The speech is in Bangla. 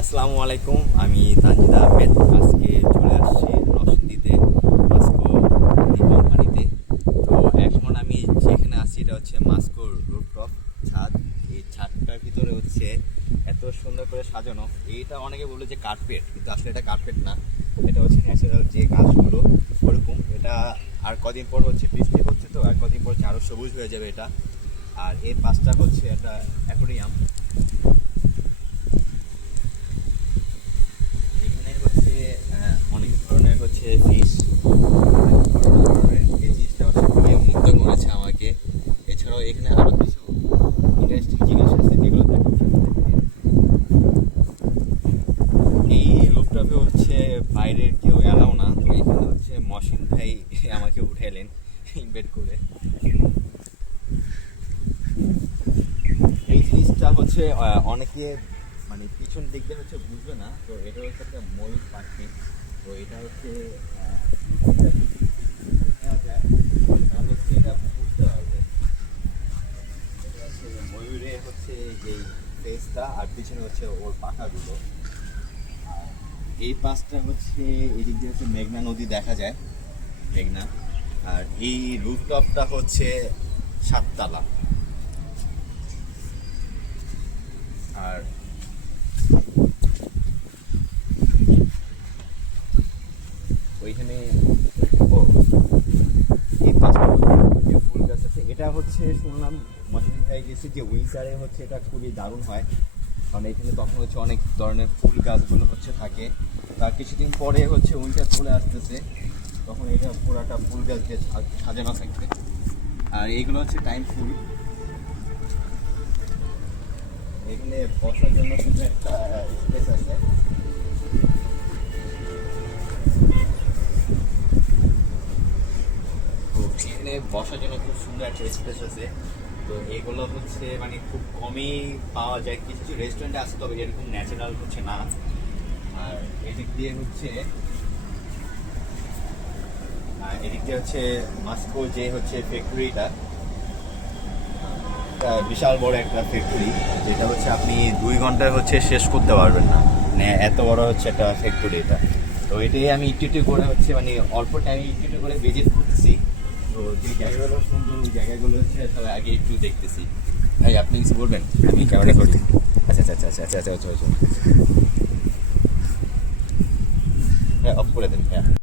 আসসালামু আলাইকুম, আমি তানজিদ আহমেদ। আজকে চলে আসছি নরসিংদীতে মাস্কো কোম্পানিতে। তো এখন আমি যেখানে আছি এটা হচ্ছে মাস্কোর রুফটপ ছাদ। এই ছাদটার ভিতরে হচ্ছে এত সুন্দর করে সাজানো। এইটা অনেকে বলে যে কার্পেট, কিন্তু আসলে এটা কার্পেট না, এটা হচ্ছে ন্যাচারাল যে গাছগুলো ওরকম। এটা আর কদিন পর হচ্ছে বৃষ্টি হচ্ছে, তো আর কদিন পর হচ্ছে আরও সবুজ হয়ে যাবে এটা। আর এর পাশটা হচ্ছে একটা অ্যাকোরিয়াম। এখানে হচ্ছে অনেক ধরনের হচ্ছে ফিশ, এই জিনিসটা হচ্ছে খুবই মুগ্ধ করেছে আমাকে। এছাড়াও এখানে আরো কিছু ইন্টারেস্টিং জিনিস আছে যেগুলো দেখার সাথে এই লোকটাকে হচ্ছে বাইরের কেউ এলাও না। তো এখানে হচ্ছে মহসিন ভাই আমাকে উঠাইলেন ইনভাইট করে। এই জিনিসটা হচ্ছে অনেকে মানে পিছন দিক দিয়ে হচ্ছে বুঝবে না। তো এটা হচ্ছে একটা ময়ূর পাখি। তো এটা হচ্ছে এটা যদি নেওয়া যায় তাহলে হচ্ছে এটা বুঝতে পারবে। এটা হচ্ছে ময়ূরে হচ্ছে যে ফেসটা, আর পিছনে হচ্ছে ওর পাখাগুলো। আর এই পাশটা হচ্ছে এদিক দিয়ে হচ্ছে মেঘনা নদী দেখা যায়, মেঘনা। আর এই রুফটপটা হচ্ছে 7 তলা। আর ওইখানে ও এই পাশটা যে ফুল গাছ আছে, এটা হচ্ছে শুনলাম মসজিদ ভাই গেছে যে উইন্টারে হচ্ছে এটা খুবই দারুণ হয়, কারণ এখানে তখন হচ্ছে অনেক ধরনের ফুল গাছগুলো হচ্ছে থাকে। তার কিছুদিন পরে হচ্ছে উইন্টার চলে আসতেছে, তখন এটা পুরাটা ফুল গাছ দিয়ে সাজানো থাকবে। আর এইগুলো হচ্ছে টাইম ফুল। এখানে বসার জন্য শুধু একটা স্পেস আছে। তো এখানে বসার জন্য খুব সুন্দর একটা স্পেস আছে। তো এগুলো হচ্ছে মানে খুব কমই পাওয়া যায়, কিছু কিছু রেস্টুরেন্টে আছে, তবে এরকম ন্যাচারাল হচ্ছে না। এদিক দিয়ে হচ্ছে মাস্কো যে হচ্ছে ফ্যাক্টরিটা, বিশাল বড় একটা ফ্যাক্টরি, যেটা হচ্ছে আপনি 2 ঘন্টায় হচ্ছে শেষ করতে পারবেন না, মানে এত বড় হচ্ছে একটা ফ্যাক্টরি এটা। তো এটাই আমি একটু একটু করে হচ্ছে মানে অল্প টাইমে একটু একটু করে ভিজিট করতেছি। তো যে জায়গাগুলো সুন্দর ওই জায়গাগুলো হচ্ছে সবাই আগে একটু দেখতেছি। ভাই আপনি কিছু বলবেন? আমি ক্যামেরা করতে। আচ্ছা আচ্ছা আচ্ছা আচ্ছা আচ্ছা আচ্ছা আচ্ছা, হ্যাঁ অফ করে দেন, হ্যাঁ।